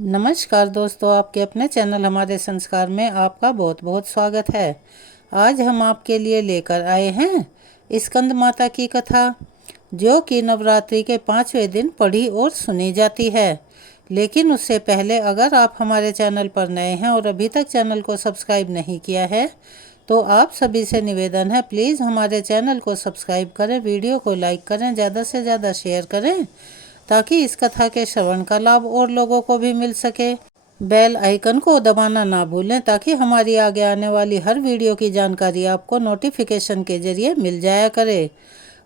नमस्कार दोस्तों, आपके अपने चैनल हमारे संस्कार में आपका बहुत बहुत स्वागत है। आज हम आपके लिए लेकर आए हैं स्कंद माता की कथा, जो कि नवरात्रि के 5वें दिन पढ़ी और सुनी जाती है। लेकिन उससे पहले अगर आप हमारे चैनल पर नए हैं और अभी तक चैनल को सब्सक्राइब नहीं किया है तो आप सभी से निवेदन है, प्लीज़ हमारे चैनल को सब्सक्राइब करें, वीडियो को लाइक करें, ज़्यादा से ज़्यादा शेयर करें ताकि इस कथा के श्रवण का लाभ और लोगों को भी मिल सके। बेल आइकन को दबाना ना भूलें ताकि हमारी आगे आने वाली हर वीडियो की जानकारी आपको नोटिफिकेशन के जरिए मिल जाया करे।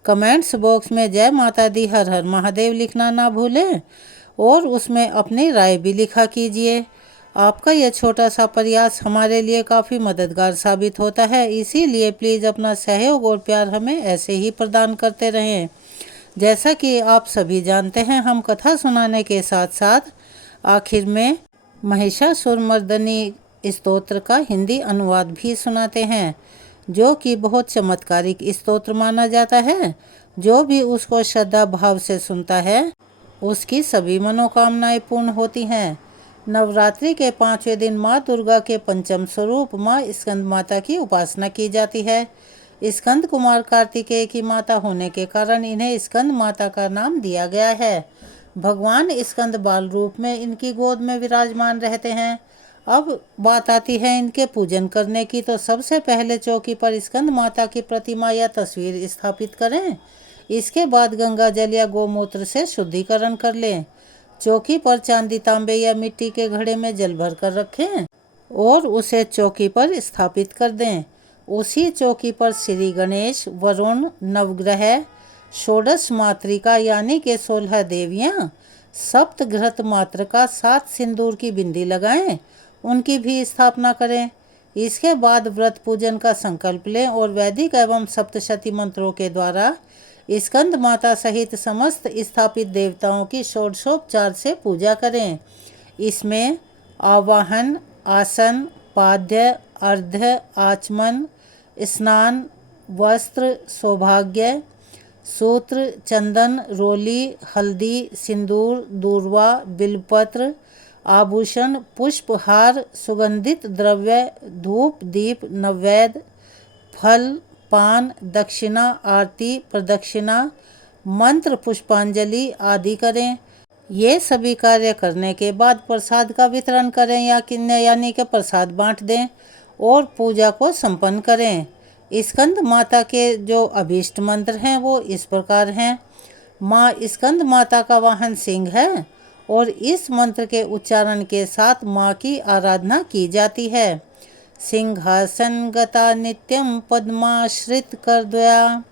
कमेंट्स बॉक्स में जय माता दी हर हर महादेव लिखना ना भूलें और उसमें अपनी राय भी लिखा कीजिए। आपका यह छोटा सा प्रयास हमारे लिए काफ़ी मददगार साबित होता है, इसीलिए प्लीज़ अपना सहयोग और प्यार हमें ऐसे ही प्रदान करते रहें। जैसा कि आप सभी जानते हैं, हम कथा सुनाने के साथ साथ आखिर में महिषासुरमर्दिनी स्तोत्र का हिंदी अनुवाद भी सुनाते हैं, जो कि बहुत चमत्कारिक स्तोत्र माना जाता है। जो भी उसको श्रद्धा भाव से सुनता है उसकी सभी मनोकामनाएं पूर्ण होती हैं। नवरात्रि के 5वें दिन माँ दुर्गा के पंचम स्वरूप माँ स्कंद माता की उपासना की जाती है। स्कंद कुमार कार्तिकेय की माता होने के कारण इन्हें स्कंद माता का नाम दिया गया है। भगवान स्कंद बाल रूप में इनकी गोद में विराजमान रहते हैं। अब बात आती है इनके पूजन करने की, तो सबसे पहले चौकी पर स्कंद माता की प्रतिमा या तस्वीर स्थापित करें। इसके बाद गंगा जल या गोमूत्र से शुद्धिकरण कर लें। चौकी पर चांदी, तांबे या मिट्टी के घड़े में जल भर कर रखें और उसे चौकी पर स्थापित कर दें। उसी चौकी पर श्री गणेश, वरुण, नवग्रह, षोडश मातृका यानी के 16 देवियाँ, सप्तघृत मातृका 7 सिंदूर की बिंदी लगाएं, उनकी भी स्थापना करें। इसके बाद व्रत पूजन का संकल्प लें और वैदिक एवं सप्तशती मंत्रों के द्वारा स्कंद माता सहित समस्त स्थापित देवताओं की षोडशोपचार से पूजा करें। इसमें आवाहन, आसन, पाद्य, अर्घ्य, आचमन, स्नान, वस्त्र, सौभाग्य, सूत्र, चंदन, रोली, हल्दी, सिंदूर, दूर्वा, बिल्वपत्र, आभूषण, पुष्पहार, सुगंधित द्रव्य, धूप, दीप, नैवेद्य, फल, पान, दक्षिणा, आरती, प्रदक्षिणा, मंत्र, पुष्पांजलि आदि करें। ये सभी कार्य करने के बाद प्रसाद का वितरण करें या यानी कि प्रसाद बांट दें और पूजा को संपन्न करें। स्कंद माता के जो अभीष्ट मंत्र हैं वो इस प्रकार हैं। माँ स्कंद माता का वाहन सिंह है और इस मंत्र के उच्चारण के साथ माँ की आराधना की जाती है। सिंहासन गता नित्यम पद्माश्रित कर दया,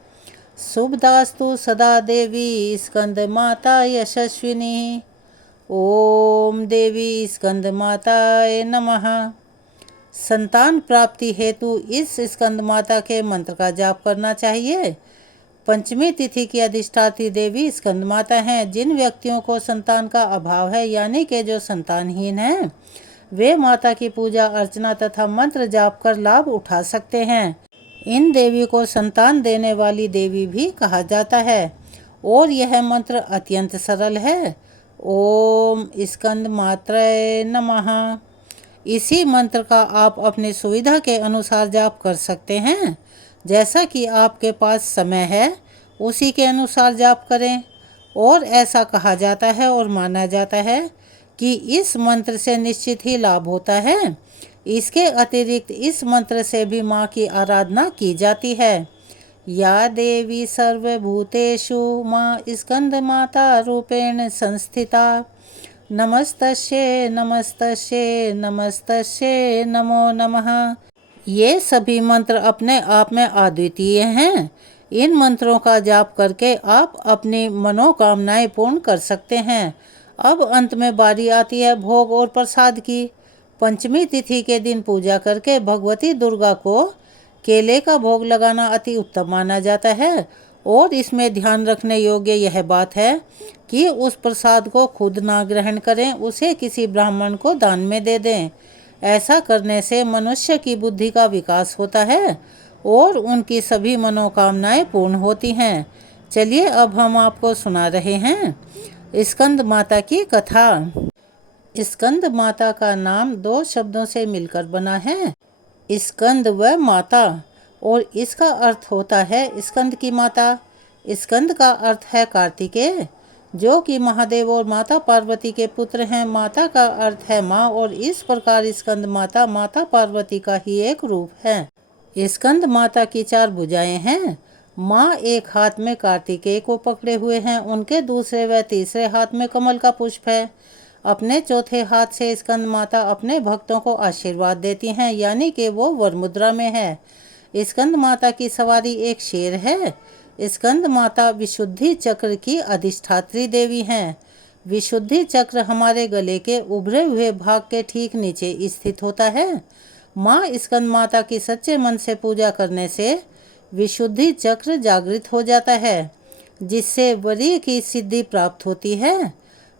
शुभदास्तु सदा देवी स्कंद माता यशस्विनी। ओम देवी स्कंद माताय नमः। संतान प्राप्ति हेतु इस स्कंद माता के मंत्र का जाप करना चाहिए। पंचमी तिथि की अधिष्ठात्री देवी स्कंद माता हैं। जिन व्यक्तियों को संतान का अभाव है यानी कि जो संतानहीन हैं, वे माता की पूजा अर्चना तथा मंत्र जाप कर लाभ उठा सकते हैं। इन देवी को संतान देने वाली देवी भी कहा जाता है और यह मंत्र अत्यंत सरल है। ओम स्कंद मात्राय नमः। इसी मंत्र का आप अपनी सुविधा के अनुसार जाप कर सकते हैं। जैसा कि आपके पास समय है उसी के अनुसार जाप करें। और ऐसा कहा जाता है और माना जाता है कि इस मंत्र से निश्चित ही लाभ होता है। इसके अतिरिक्त इस मंत्र से भी माँ की आराधना की जाती है। या देवी सर्वभूतेषु माँ स्कंद माता रूपेण संस्थिता, नमस्तस्यै नमस्तस्यै नमस्तस्यै नमो नमः। ये सभी मंत्र अपने आप में अद्वितीय हैं। इन मंत्रों का जाप करके आप अपनी मनोकामनाएं पूर्ण कर सकते हैं। अब अंत में बारी आती है भोग और प्रसाद की। पंचमी तिथि के दिन पूजा करके भगवती दुर्गा को केले का भोग लगाना अति उत्तम माना जाता है और इसमें ध्यान रखने योग्य यह बात है कि उस प्रसाद को खुद ना ग्रहण करें, उसे किसी ब्राह्मण को दान में दे दें। ऐसा करने से मनुष्य की बुद्धि का विकास होता है और उनकी सभी मनोकामनाएं पूर्ण होती हैं। चलिए अब हम आपको सुना रहे हैं स्कंद माता की कथा। स्कंद माता का नाम दो शब्दों से मिलकर बना है, स्कंद व माता, और इसका अर्थ होता है स्कंद की माता। स्कंद का अर्थ है कार्तिकेय, जो कि महादेव और माता पार्वती के पुत्र हैं। माता का अर्थ है माँ, और इस प्रकार स्कंद माता माता पार्वती का ही एक रूप है। स्कंद माता की चार भुजाएं हैं। माँ एक हाथ में कार्तिकेय को पकड़े हुए हैं, उनके दूसरे व तीसरे हाथ में कमल का पुष्प है। अपने चौथे हाथ से स्कंद माता अपने भक्तों को आशीर्वाद देती हैं, यानी कि वो वर मुद्रा में है। स्कंद माता की सवारी एक शेर है। स्कंद माता विशुद्धि चक्र की अधिष्ठात्री देवी हैं। विशुद्धि चक्र हमारे गले के उभरे हुए भाग के ठीक नीचे स्थित होता है। माँ स्कंद माता की सच्चे मन से पूजा करने से विशुद्धि चक्र जागृत हो जाता है, जिससे वरीय की सिद्धि प्राप्त होती है।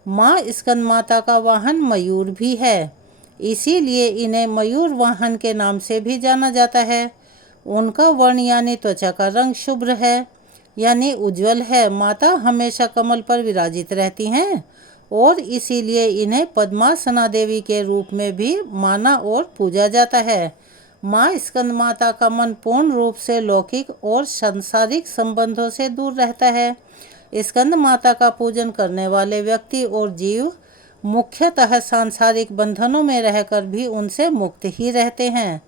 माँ स्कंद माता का वाहन मयूर भी है, इसीलिए इन्हें मयूर वाहन के नाम से भी जाना जाता है। उनका वर्ण यानी त्वचा का रंग शुभ्र है, यानी उज्जवल है। माता हमेशा कमल पर विराजित रहती हैं, और इसीलिए इन्हें पद्मासना देवी के रूप में भी माना और पूजा जाता है। माँ स्कंद माता का मन पूर्ण रूप से लौकिक और सांसारिक संबंधों से दूर रहता है। स्कंद माता का पूजन करने वाले व्यक्ति और जीव मुख्यतः सांसारिक बंधनों में रहकर भी उनसे मुक्त ही रहते हैं।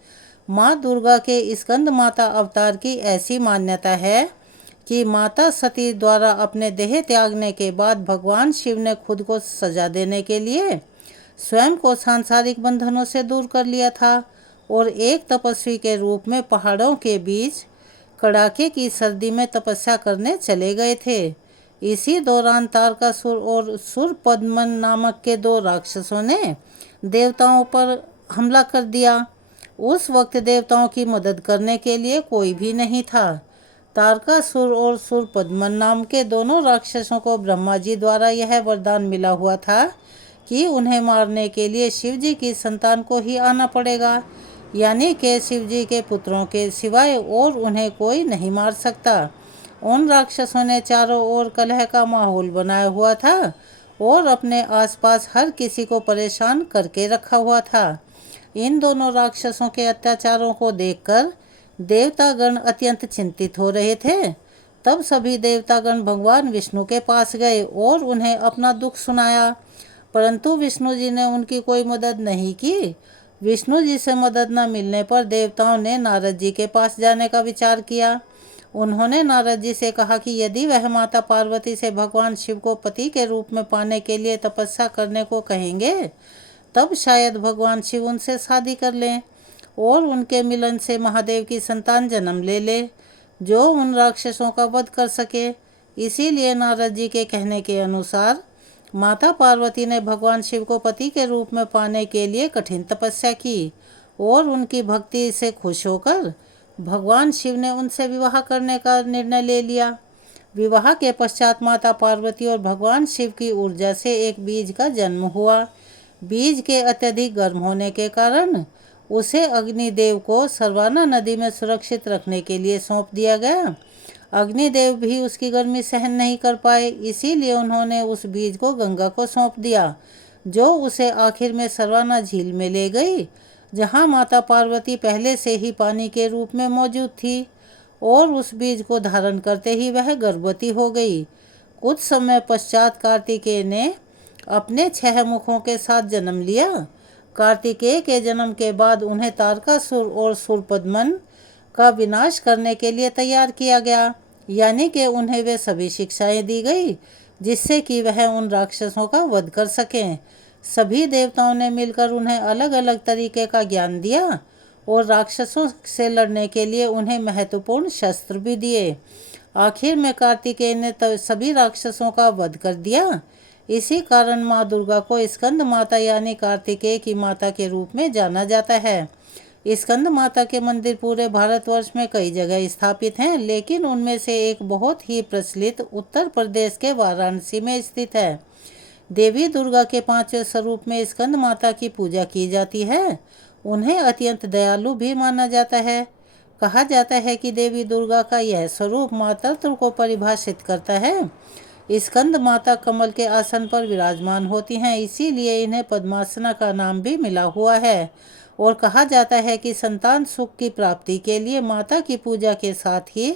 माँ दुर्गा के स्कंद माता अवतार की ऐसी मान्यता है कि माता सती द्वारा अपने देह त्यागने के बाद भगवान शिव ने खुद को सजा देने के लिए स्वयं को सांसारिक बंधनों से दूर कर लिया था, और एक तपस्वी के रूप में पहाड़ों के बीच कड़ाके की सर्दी में तपस्या करने चले गए थे। इसी दौरान तारकासुर और सुरपद्मन नामक के दो राक्षसों ने देवताओं पर हमला कर दिया। उस वक्त देवताओं की मदद करने के लिए कोई भी नहीं था। तारकासुर और सुरपद्मन नाम के दोनों राक्षसों को ब्रह्मा जी द्वारा यह वरदान मिला हुआ था कि उन्हें मारने के लिए शिव जी की संतान को ही आना पड़ेगा, यानी कि शिव जी के पुत्रों के सिवाय और उन्हें कोई नहीं मार सकता। उन राक्षसों ने चारों ओर कलह का माहौल बनाया हुआ था और अपने आसपास हर किसी को परेशान करके रखा हुआ था। इन दोनों राक्षसों के अत्याचारों को देखकर देवतागण अत्यंत चिंतित हो रहे थे। तब सभी देवतागण भगवान विष्णु के पास गए और उन्हें अपना दुख सुनाया, परंतु विष्णु जी ने उनकी कोई मदद नहीं की। विष्णु जी से मदद न मिलने पर देवताओं ने नारद जी के पास जाने का विचार किया। उन्होंने नारद जी से कहा कि यदि वह माता पार्वती से भगवान शिव को पति के रूप में पाने के लिए तपस्या करने को कहेंगे, तब शायद भगवान शिव उनसे शादी कर लें और उनके मिलन से महादेव की संतान जन्म ले ले, जो उन राक्षसों का वध कर सके। इसीलिए नारद जी के कहने के अनुसार माता पार्वती ने भगवान शिव को पति के रूप में पाने के लिए कठिन तपस्या की, और उनकी भक्ति से खुश होकर भगवान शिव ने उनसे विवाह करने का निर्णय ले लिया। विवाह के पश्चात माता पार्वती और भगवान शिव की ऊर्जा से एक बीज का जन्म हुआ। बीज के अत्यधिक गर्म होने के कारण उसे अग्निदेव को सरवाना नदी में सुरक्षित रखने के लिए सौंप दिया गया। अग्निदेव भी उसकी गर्मी सहन नहीं कर पाए, इसीलिए उन्होंने उस बीज को गंगा को सौंप दिया, जो उसे आखिर में सरवाना झील में ले गई, जहाँ माता पार्वती पहले से ही पानी के रूप में मौजूद थी, और उस बीज को धारण करते ही वह गर्भवती हो गई। कुछ समय पश्चात कार्तिकेय ने अपने 6 मुखों के साथ जन्म लिया। कार्तिकेय के जन्म के बाद उन्हें तारकासुर और सुरपद्मन का विनाश करने के लिए तैयार किया गया, यानी कि उन्हें वे सभी शिक्षाएं दी गई जिससे कि वह उन राक्षसों का वध कर सकें। सभी देवताओं ने मिलकर उन्हें अलग अलग तरीके का ज्ञान दिया और राक्षसों से लड़ने के लिए उन्हें महत्वपूर्ण शस्त्र भी दिए। आखिर में कार्तिकेय ने सभी राक्षसों का वध कर दिया। इसी कारण माँ दुर्गा को स्कंद माता यानी कार्तिकेय की माता के रूप में जाना जाता है। स्कंद माता के मंदिर पूरे भारतवर्ष में कई जगह स्थापित हैं, लेकिन उनमें से एक बहुत ही प्रचलित उत्तर प्रदेश के वाराणसी में स्थित है। देवी दुर्गा के 5वें स्वरूप में स्कंद माता की पूजा की जाती है। उन्हें अत्यंत दयालु भी माना जाता है। कहा जाता है कि देवी दुर्गा का यह स्वरूप मातृत्व को परिभाषित करता है। स्कंद माता कमल के आसन पर विराजमान होती हैं, इसीलिए इन्हें पद्मासना का नाम भी मिला हुआ है। और कहा जाता है कि संतान सुख की प्राप्ति के लिए माता की पूजा के साथ ही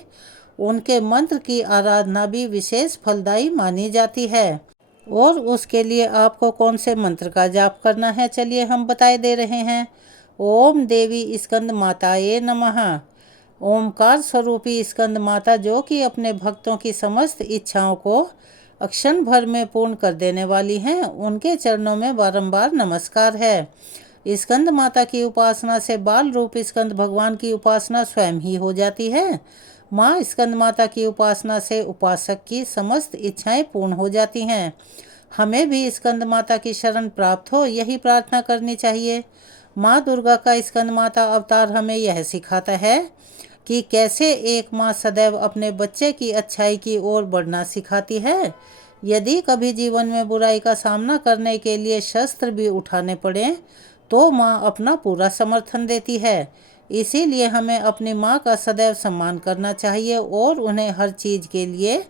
उनके मंत्र की आराधना भी विशेष फलदायी मानी जाती है। और उसके लिए आपको कौन से मंत्र का जाप करना है, चलिए हम बताए दे रहे हैं। ओम देवी स्कंद माताये नमः। ओमकार स्वरूपी स्कंद माता, जो कि अपने भक्तों की समस्त इच्छाओं को क्षण भर में पूर्ण कर देने वाली हैं, उनके चरणों में बारंबार नमस्कार है। स्कंद माता की उपासना से बाल रूप स्कंद भगवान की उपासना स्वयं ही हो जाती है। माँ स्कंद माता की उपासना से उपासक की समस्त इच्छाएं पूर्ण हो जाती हैं। हमें भी स्कंद माता की शरण प्राप्त हो, यही प्रार्थना करनी चाहिए। माँ दुर्गा का स्कंद माता अवतार हमें यह सिखाता है कि कैसे एक माँ सदैव अपने बच्चे की अच्छाई की ओर बढ़ना सिखाती है। यदि कभी जीवन में बुराई का सामना करने के लिए शस्त्र भी उठाने पड़े तो माँ अपना पूरा समर्थन देती है। इसीलिए हमें अपनी माँ का सदैव सम्मान करना चाहिए और उन्हें हर चीज़ के लिए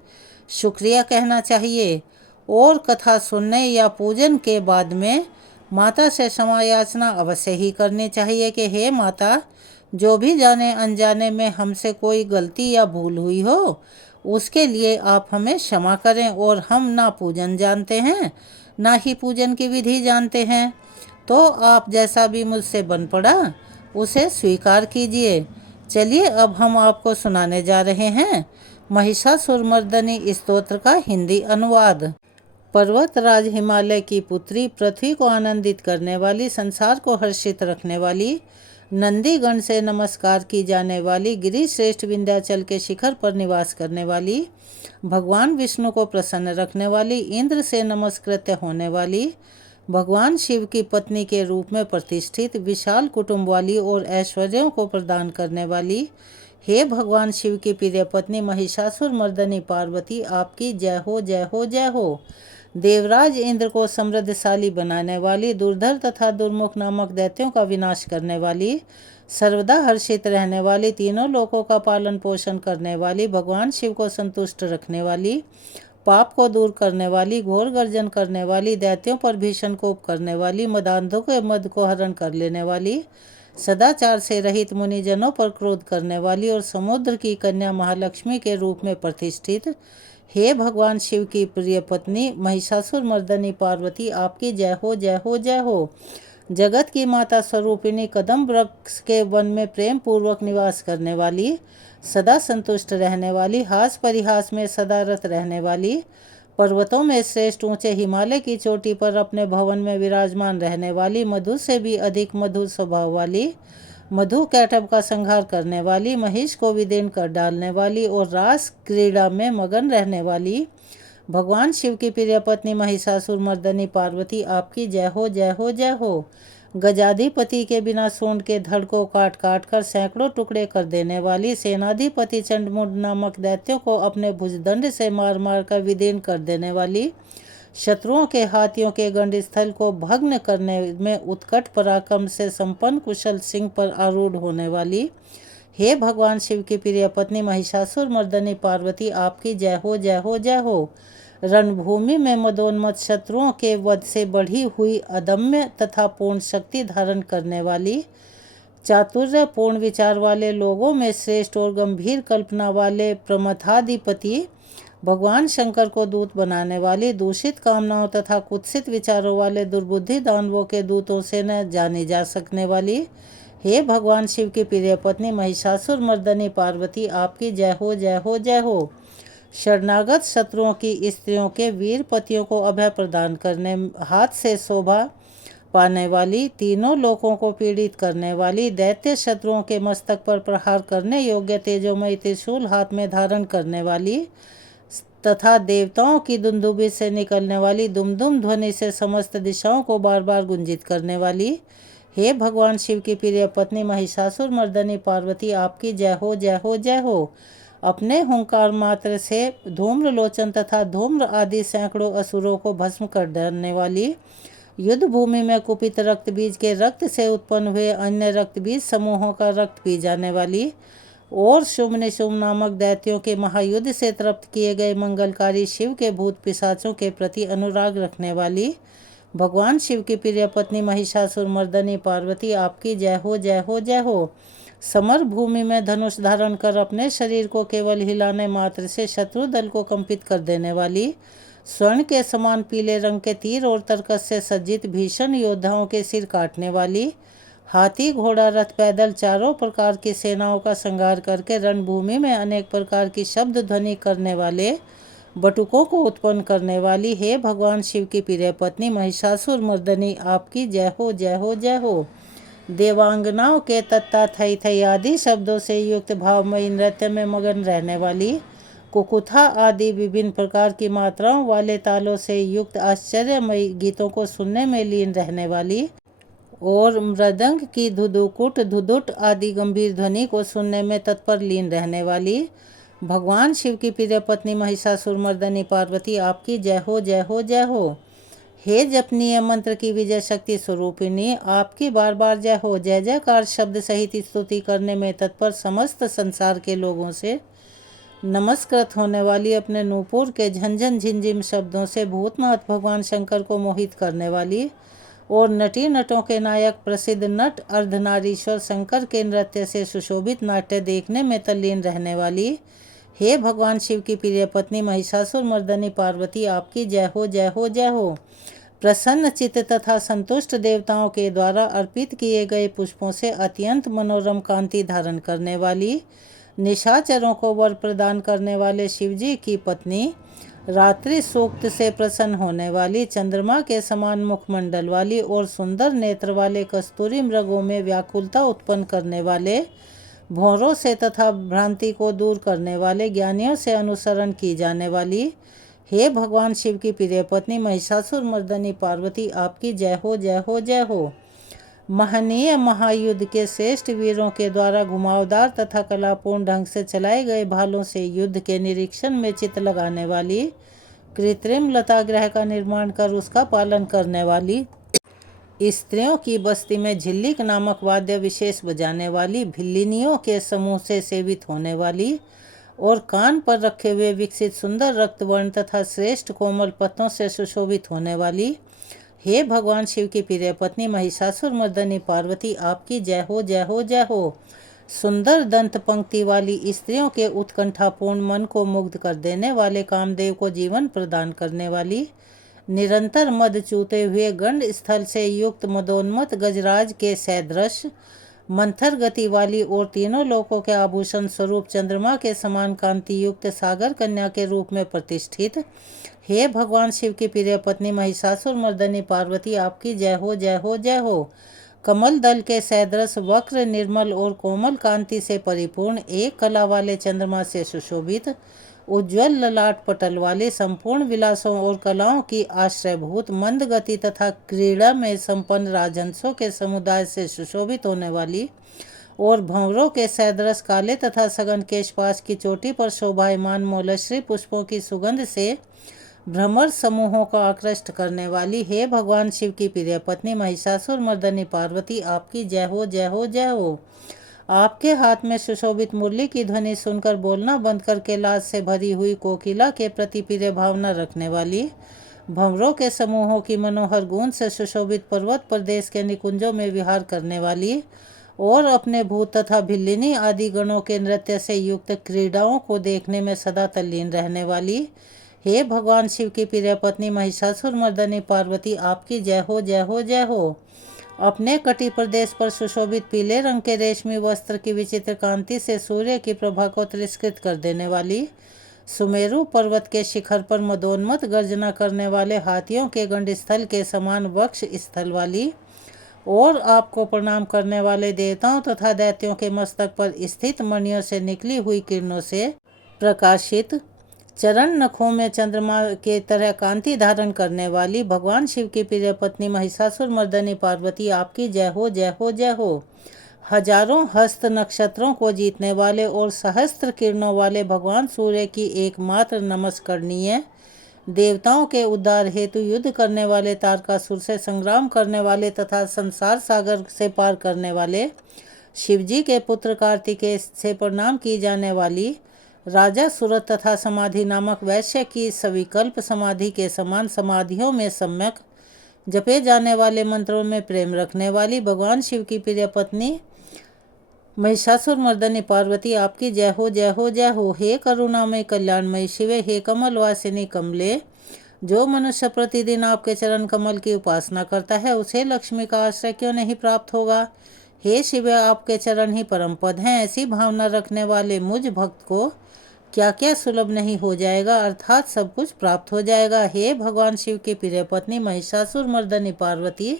शुक्रिया कहना चाहिए। और कथा सुनने या पूजन के बाद में माता से क्षमा याचना अवश्य ही करनी चाहिए कि हे माता, जो भी जाने अनजाने में हमसे कोई गलती या भूल हुई हो उसके लिए आप हमें क्षमा करें। और हम ना पूजन जानते हैं ना ही पूजन की विधि जानते हैं, तो आप जैसा भी मुझसे बन पड़ा उसे स्वीकार कीजिए। चलिए अब हम आपको सुनाने जा रहे हैं महिषासुरमर्दिनी स्तोत्र का हिंदी अनुवाद। पर्वतराज हिमालय की पुत्री, पृथ्वी को आनंदित करने वाली, संसार को हर्षित रखने वाली, नंदीगण से नमस्कार की जाने वाली, गिरिश्रेष्ठ विंध्याचल के शिखर पर निवास करने वाली, भगवान विष्णु को प्रसन्न रखने वाली, इंद्र से नमस्कृत्य होने वाली, भगवान शिव की पत्नी के रूप में प्रतिष्ठित, विशाल कुटुंब वाली और ऐश्वर्यों को प्रदान करने वाली, हे भगवान शिव की प्रिय पत्नी महिषासुरमर्दिनी पार्वती, आपकी जय हो जय हो जय हो। देवराज इंद्र को समृद्धशाली बनाने वाली, दुर्धर तथा दुर्मुख नामक दैत्यों का विनाश करने वाली, सर्वदा हर्षित रहने वाली, तीनों लोकों का पालन पोषण करने वाली, भगवान शिव को संतुष्ट रखने वाली, पाप को दूर करने वाली, घोर गर्जन करने वाली, दैत्यों पर भीषण कोप करने वाली, मदांधों के मद को हरण कर लेने वाली, सदाचार से रहित मुनिजनों पर क्रोध करने वाली और समुद्र की कन्या महालक्ष्मी के रूप में प्रतिष्ठित, हे भगवान शिव की प्रिय पत्नी महिषासुरमर्दिनी पार्वती, आपकी जय हो जय हो जय हो। जगत की माता स्वरूपिणी, कदम वृक्ष के वन में प्रेम पूर्वक निवास करने वाली, सदा संतुष्ट रहने वाली, हास परिहास में सदा रत रहने वाली, पर्वतों में श्रेष्ठ ऊंचे हिमालय की चोटी पर अपने भवन में विराजमान रहने वाली, मधु से भी अधिक मधुर स्वभाव वाली, मधु कैटभ का संहार करने वाली, महिष को विदीर्ण कर डालने वाली और रास क्रीड़ा में मगन रहने वाली, भगवान शिव की प्रिय पत्नी महिषासुरमर्दिनी पार्वती, आपकी जय हो जय हो जय हो। गजाधिपति के बिना सूंड के धड़ को काट काट कर सैकड़ों टुकड़े कर देने वाली, सेनाधिपति चंडमुंड नामक दैत्यों को अपने भुजदंड से मार मार कर विदीर्ण कर देने वाली, शत्रुओं के हाथियों के गंडस्थल को भग्न करने में उत्कट पराक्रम से संपन्न कुशल सिंह पर आरूढ़ होने वाली, हे भगवान शिव की प्रिय पत्नी महिषासुरमर्दिनी पार्वती, आपकी जय हो जय हो जय हो। रणभूमि में मदोन्मत्त शत्रुओं के वध से बढ़ी हुई अदम्य तथा पूर्ण शक्ति धारण करने वाली, चातुर्यपूर्ण विचार वाले लोगों में श्रेष्ठ और गंभीर कल्पना वाले प्रमथाधिपति, भगवान शंकर को दूत बनाने वाली, दूषित कामनाओं तथा कुत्सित विचारों वाले दुर्बुद्धि दानवों के दूतों से न जानी जा सकने वाली, हे भगवान शिव की प्रिय पत्नी महिषासुरमर्दिनी पार्वती, आपकी जय हो जय हो जय हो। शरणागत शत्रुओं की स्त्रियों के वीर पतियों को अभय प्रदान करने, हाथ से शोभा पाने वाली, तीनों लोकों को पीड़ित करने वाली, दैत्य शत्रुओं के मस्तक पर प्रहार करने योग्य तेजोमयी त्रिशूल हाथ में धारण करने वाली तथा देवताओं की दुंदुभी से निकलने वाली दुमदुम ध्वनि से समस्त दिशाओं को बार बार गुंजित करने वाली, हे भगवान शिव की प्रिय पत्नी महिषासुरमर्दिनी पार्वती, आपकी जय हो जय हो जय हो। अपने हुंकार मात्र से धूम्रलोचन तथा धूम्र आदि सैकड़ों असुरों को भस्म कर डालने वाली, युद्ध भूमि में कुपित रक्त बीज के रक्त से उत्पन्न हुए अन्य रक्त बीज समूहों का रक्त पी जाने वाली, और शुंभ निशुंभ नामक दैत्यों के महायुद्ध से तृप्त किए गए मंगलकारी शिव के भूत पिशाचों के प्रति अनुराग रखने वाली भगवान शिव की प्रिय पत्नी महिषासुर मर्दनी पार्वती आपकी जय हो, जय हो, जय हो। समर भूमि में धनुष धारण कर अपने शरीर को केवल हिलाने मात्र से शत्रु दल को कंपित कर देने वाली, स्वर्ण के समान पीले रंग के तीर और तरकस से सज्जित भीषण योद्धाओं के सिर काटने वाली, हाथी घोड़ा रथ पैदल चारों प्रकार की सेनाओं का संहार करके रणभूमि में अनेक प्रकार की शब्द ध्वनि करने वाले बटुकों को उत्पन्न करने वाली, हे भगवान शिव की प्रिय पत्नी महिषासुर मर्दनी आपकी जय हो, जय हो, जय हो। देवांगनाओं के तत्ता थई थई आदि शब्दों से युक्त भावमयी नृत्य में मगन रहने वाली, कुकुथा आदि विभिन्न प्रकार की मात्राओं वाले तालों से युक्त आश्चर्यमयी गीतों को सुनने में लीन रहने वाली और मृदंग की धुधुकुट धुधुट आदि गंभीर ध्वनि को सुनने में तत्पर लीन रहने वाली भगवान शिव की प्रिय पत्नी महिषासुर मर्दनी पार्वती आपकी जय हो, जय हो, जय हो। हे जपनीय मंत्र की विजय शक्ति स्वरूपिणी आपकी बार बार जय हो। जय जयकार शब्द सहित स्तुति करने में तत्पर समस्त संसार के लोगों से नमस्कृत होने वाली, अपने नूपुर के झंझन झिंझिम शब्दों से भूतनाथ भगवान शंकर को मोहित करने वाली और नटी नटों के नायक प्रसिद्ध नट अर्धनारीश्वर शंकर के नृत्य से सुशोभित नाट्य देखने में तल्लीन रहने वाली, हे भगवान शिव की प्रिय पत्नी महिषासुर मर्दनी पार्वती आपकी जय हो, जय हो, जय हो। प्रसन्न चित्त तथा संतुष्ट देवताओं के द्वारा अर्पित किए गए पुष्पों से अत्यंत मनोरम कांति धारण करने वाली, निशाचरों को वर प्रदान करने वाले शिवजी की पत्नी, रात्रि सूक्त से प्रसन्न होने वाली, चंद्रमा के समान मुखमंडल वाली और सुंदर नेत्र वाले, कस्तूरी मृगों में व्याकुलता उत्पन्न करने वाले, भौरों से तथा भ्रांति को दूर करने वाले, ज्ञानियों से अनुसरण की जाने वाली, हे भगवान शिव की प्रिय पत्नी महिषासुर मर्दनी पार्वती आपकी जय हो, जय हो, जय हो। महनीय महायुद्ध के श्रेष्ठ वीरों के द्वारा घुमावदार तथा कलापूर्ण ढंग से चलाए गए भालों से युद्ध के निरीक्षण में चित्त लगाने वाली, कृत्रिम लताग्रह का निर्माण कर उसका पालन करने वाली, स्त्रियों की बस्ती में झिल्लिक नामक वाद्य विशेष बजाने वाली, भिल्लिनियों के समूह से सेवित होने वाली और कान पर रखे हुए विकसित सुंदर रक्तवर्ण तथा श्रेष्ठ कोमल पत्तों से सुशोभित होने वाली, हे भगवान शिव की प्रिय पत्नी महिषासुर मर्दनी पार्वती आपकी जय हो, जय हो, जय हो। सुंदर दंत पंक्ति वाली स्त्रियों के उत्कंठापूर्ण मन को मुग्ध कर देने वाले, कामदेव को जीवन प्रदान करने वाली, निरंतर मद चूते हुए गंड स्थल से युक्त मदोन्मत गजराज के सदृश मंथर गति वाली और तीनों लोकों के आभूषण स्वरूप चंद्रमा के समान कांति युक्त सागर कन्या के रूप में प्रतिष्ठित, हे भगवान शिव की प्रिय पत्नी महिषासुर मर्दनी पार्वती आपकी जय हो, जय हो, जय हो। कमल दल के सदृश वक्र निर्मल और कोमल कांति से परिपूर्ण, एक कला वाले चंद्रमा से सुशोभित, उज्ज्वल ललाट पटल वाले, संपूर्ण विलासों और कलाओं की आश्रयभूत, मंद गति तथा क्रीड़ा में संपन्न राजहंसों के समुदाय से सुशोभित होने वाली और भंवरों के सदृश काले तथा सघन केशपाश की चोटी पर शोभायमान मोलश्री पुष्पों की सुगंध से भ्रमर समूहों को आकृष्ट करने वाली, हे भगवान शिव की प्रिय पत्नी महिषासुर मर्दनी पार्वती आपकी जय हो, जय हो, जय हो। आपके हाथ में सुशोभित मुरली की ध्वनि सुनकर बोलना बंद करके लाज से भरी हुई कोकिला के प्रति प्रिय भावना रखने वाली, भंवरों के समूहों की मनोहर गूंज से सुशोभित पर्वत प्रदेश के निकुंजों में विहार करने वाली और अपने भूत तथा भिल्लिनी आदि गणों के नृत्य से युक्त क्रीड़ाओं को देखने में सदा तल्लीन रहने वाली, हे भगवान शिव की प्रिय पत्नी महिषासुर मर्दनी पार्वती आपकी जय हो, जय हो, जय हो। अपने कटी प्रदेश पर सुशोभित पीले रंग के रेशमी वस्त्र की विचित्र कांति से सूर्य की प्रभा को तिरस्कृत कर देने वाली, सुमेरु पर्वत के शिखर पर मदोन्मत गर्जना करने वाले हाथियों के गंडस्थल के समान वक्ष स्थल वाली और आपको प्रणाम करने वाले देवताओं तथा दैत्यों के मस्तक पर स्थित मणियों से निकली हुई किरणों से प्रकाशित, चरण नखों में चंद्रमा के तरह कांति धारण करने वाली भगवान शिव की प्रिय पत्नी महिषासुर मर्दनी पार्वती आपकी जय हो, जय हो, जय हो। हजारों हस्त नक्षत्रों को जीतने वाले और सहस्त्र किरणों वाले भगवान सूर्य की एकमात्र नमस्करणीय, देवताओं के उद्धार हेतु युद्ध करने वाले, तारकासुर से संग्राम करने वाले तथा संसार सागर से पार करने वाले, शिवजी के पुत्र कार्तिकेय से प्रणाम की जाने वाली राजा सूरत तथा समाधि नामक वैश्य की सविकल्प समाधि के समान समाधियों में सम्यक जपे जाने वाले मंत्रों में प्रेम रखने वाली भगवान शिव की प्रिय पत्नी महिषासुर मर्दनी पार्वती आपकी जय हो जय हो जय हो। हे करुणामय कल्याणमय शिवे, हे कमल वासिनी कमले, जो मनुष्य प्रतिदिन आपके चरण कमल की उपासना करता है उसे लक्ष्मी का आश्रय क्यों नहीं प्राप्त होगा। हे शिवे, आपके चरण ही परम पद हैं। ऐसी भावना रखने वाले मुझ भक्त को क्या क्या सुलभ नहीं हो जाएगा, अर्थात सब कुछ प्राप्त हो जाएगा। हे भगवान शिव की प्रिय पत्नी महिषासुर मर्दनी पार्वती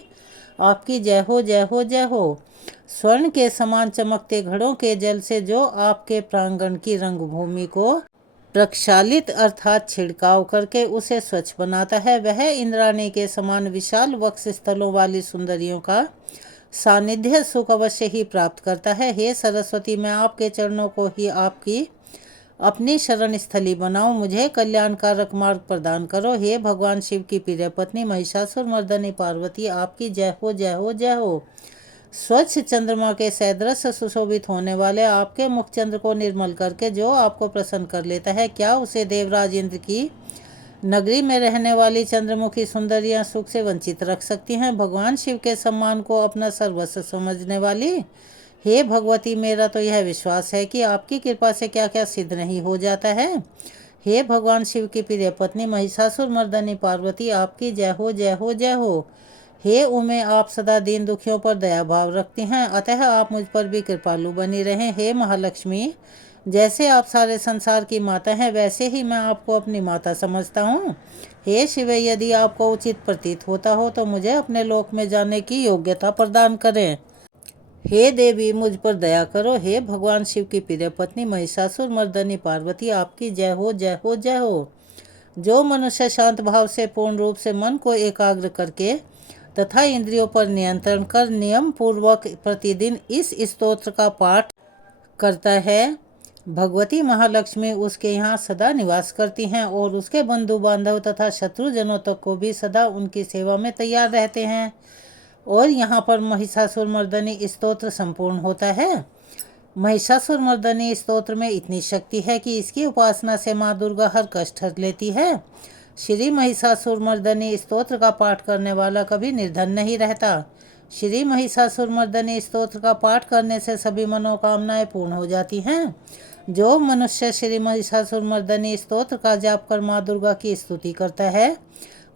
आपकी जय हो जय हो जय हो। स्वर्ण के समान चमकते घड़ों के जल से जो आपके प्रांगण की रंगभूमि को प्रक्षालित अर्थात छिड़काव करके उसे स्वच्छ बनाता है, वह इंद्राणी के समान विशाल वक्ष स्थलों वाली सुंदरियों का सानिध्य सुख अवश्य ही प्राप्त करता है। हे सरस्वती, मैं आपके चरणों को ही आपकी अपनी शरण स्थली बनाऊं, मुझे कल्याणकारक मार्ग प्रदान करो। हे भगवान शिव की प्रिय पत्नी महिषासुर मर्दनी पार्वती आपकी जय हो जय हो जय हो। स्वच्छ चंद्रमा के सदृश सुशोभित होने वाले आपके मुख चंद्र को निर्मल करके जो आपको प्रसन्न कर लेता है, क्या उसे देवराज इंद्र की नगरी में रहने वाली चंद्रमुखी सुंदरियां सुख से वंचित रख सकती हैं। भगवान शिव के सम्मान को अपना सर्वस्व समझने वाली हे भगवती, मेरा तो यह विश्वास है कि आपकी कृपा से क्या क्या सिद्ध नहीं हो जाता है। हे भगवान शिव की प्रिय पत्नी महिषासुर मर्दनी पार्वती आपकी जय हो जय हो जय हो। हे उमे, आप सदा दीन दुखियों पर दया भाव रखती हैं, अतः आप मुझ पर भी कृपालु बनी रहें। हे महालक्ष्मी, जैसे आप सारे संसार की माता हैं वैसे ही मैं आपको अपनी माता समझता हूँ। हे शिव, यदि आपको उचित प्रतीत होता हो तो मुझे अपने लोक में जाने की योग्यता प्रदान करें। हे देवी, मुझ पर दया करो। हे भगवान शिव की प्रिय पत्नी महिषासुर मर्दनी पार्वती आपकी जय हो जय हो जय हो। जो मनुष्य शांत भाव से पूर्ण रूप से मन को एकाग्र करके तथा इंद्रियों पर नियंत्रण कर नियम पूर्वक प्रतिदिन इस स्तोत्र का पाठ करता है, भगवती महालक्ष्मी उसके यहाँ सदा निवास करती हैं और उसके बंधु बांधव तथा शत्रुजनों तक को भी सदा उनकी सेवा में तैयार रहते हैं। और यहाँ पर महिषासुर मर्दनी स्तोत्र संपूर्ण होता है। महिषासुर मर्दनी स्तोत्र में इतनी शक्ति है कि इसकी उपासना से माँ दुर्गा हर कष्ट हर लेती है। श्री महिषासुर मर्दनी स्तोत्र का पाठ करने वाला कभी निर्धन नहीं रहता। श्री महिषासुर मर्दनी स्तोत्र का पाठ करने से सभी मनोकामनाएं पूर्ण हो जाती हैं। जो मनुष्य श्री महिषासुर मर्दनी स्तोत्र का जाप कर माँ दुर्गा की स्तुति करता है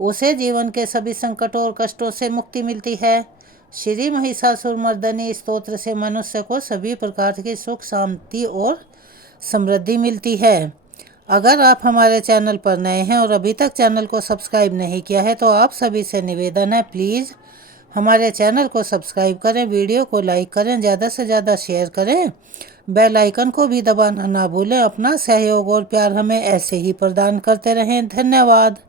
उसे जीवन के सभी संकटों और कष्टों से मुक्ति मिलती है। श्री महिषासुर मर्दनी स्तोत्र से मनुष्य को सभी प्रकार की सुख शांति और समृद्धि मिलती है। अगर आप हमारे चैनल पर नए हैं और अभी तक चैनल को सब्सक्राइब नहीं किया है तो आप सभी से निवेदन है, प्लीज़ हमारे चैनल को सब्सक्राइब करें, वीडियो को लाइक करें, ज़्यादा से ज़्यादा शेयर करें, बेल आइकन को भी दबाना ना भूलें। अपना सहयोग और प्यार हमें ऐसे ही प्रदान करते रहें। धन्यवाद।